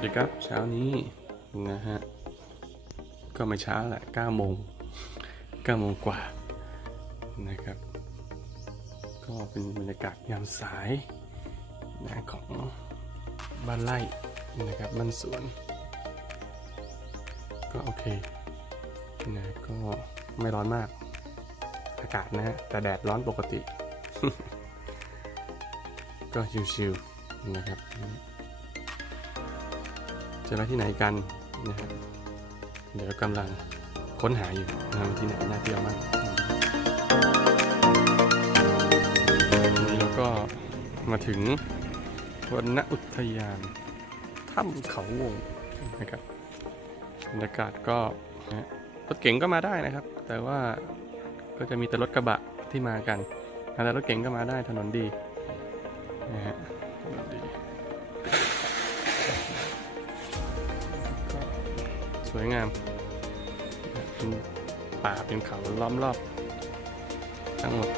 วัสดีครับเช้านี้นะฮะ ก็ไม่เช้าแหละ9โมง9โมงกว่านะครับ ก็เป็นบรรยากาศยามสายนะของบ้านไร่นะครับบ้านสวน ก็โอเคนะก็ไม่ร้อนมาก อากาศนะฮะ แต่แดดร้อนปกติ ก็ชิวๆนะครับ จะไปที่ไหนกันนะครับเดี๋ยวกำลังค้นหาอยู่นะที่ไหนน่าเที่ยวมากนี้เราก็มาถึงวนณอุทยานถ้ำเขาวงนะครับบรรยากาศก็รถเก๋งก็มาได้นะครับ แต่ว่าก็จะมีแต่รถกระบะที่มากันแต่รถเก๋งก็มาได้ถนนดีนะฮะ สวยงามเป็นป่าเป็นเขาล้อมรอบทั้งหมด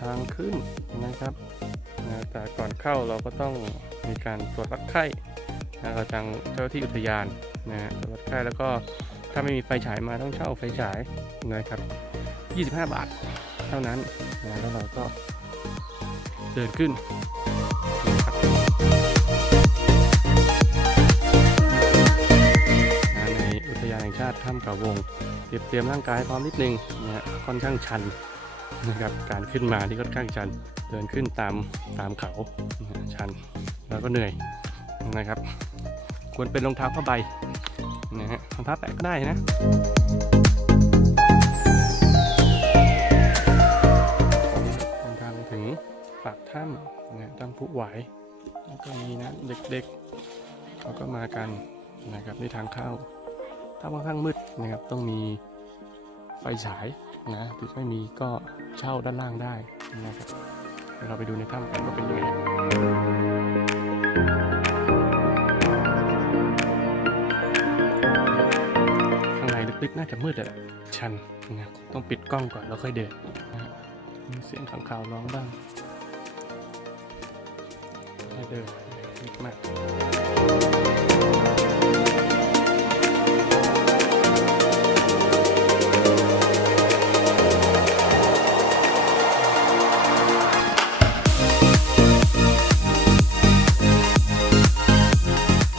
ทางขึ้นนะครับแต่ก่อนเข้าเราก็ต้องมีการตรวจวัดไข้นะเราทางเจ้าที่อุทยานนะฮะตรวจวัดไข้แล้วก็ถ้าไม่มีไฟฉายมาต้องเช่าไฟฉายนะครับ 25 บาท เท่านั้น นแล้วเราก็เดินขึ้นนะครับนในอุทยานแห่งชาติถ้ำเขาวงเตรียมเตรียมร่างกายพร้อมนิดนึงนะฮะค่อนข้างชันนะครับการขึ้นมาที่ค่อนข้างชัน เดินขึ้นตามตามเขาชันแล้วก็เหนื่อยนะครับ ควรเป็นรองเท้าผ้าใบนะฮะรองเท้าแตะก็ได้นะ นะถ้ำผู้ไหวแล้วก็มีนะเด็กๆเขาก็มากันนะครับในทางเข้า ถ้าค่อนข้างมืดนะครับต้องมีไฟฉายนะหรือไม่มีก็เช่าด้านล่างได้นะครับเดี๋ยวเราไปดูในถ้ำกันว่าเป็นยังไงข้างในลึกๆน่าจะมืดแหละชันนะต้องปิดกล้องก่อนแล้วค่อยเดินมีเสียงขังข่าวร้องบ้าง เดินนิดมาก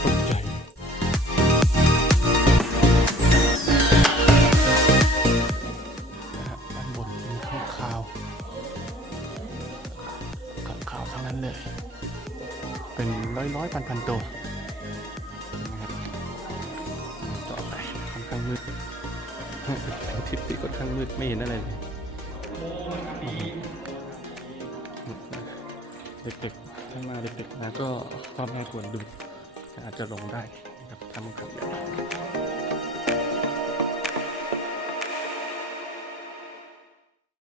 ตกใจนะฮะด้านบนเป็นข้างข่าวขังข่าวทั้งนั้นเลย เป็นร้อยร้อยพันพันตัวนะครับต่อไปค่อนข้างมืดทิศที่ค่อนข้างมืดไม่เห็นอะไรเลยเด็กๆถ้ามาเด็กๆนะก็พ่อแม่ควรดูอาจจะลงได้นะครับทำกับ